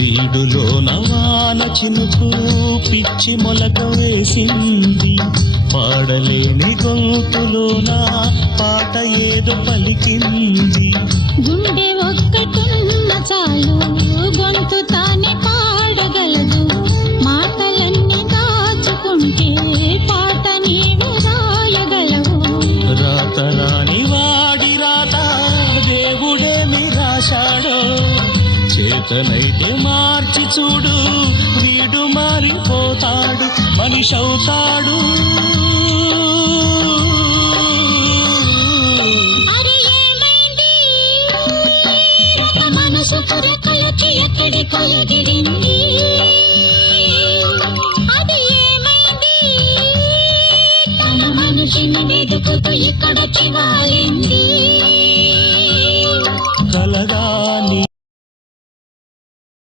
వీడులో నవాన చినుకు పిచ్చి మొలక వేసింది, పాడలేని గొంతులోన పాట ఏదో పలికింది. గుండె ఒక్కటున్న చాలు గొంతు తానే పాడగలదు, మాటలన్నీ దాచుకుంటే పాట నీవు రాయగలవు. రాత రాని వాడి రాత దేవుడేమి రాశాడో, చేతనైతే మార్చి చూడు వీడు మారిపోతాడు, మనిషవుతాడు. మనసు పురకలకి ఎక్కడి కొలగిరింది, అది ఏమైంది తన మనిషిని వెతుకుతూ ఇక్కడొచ్చి వాలింది.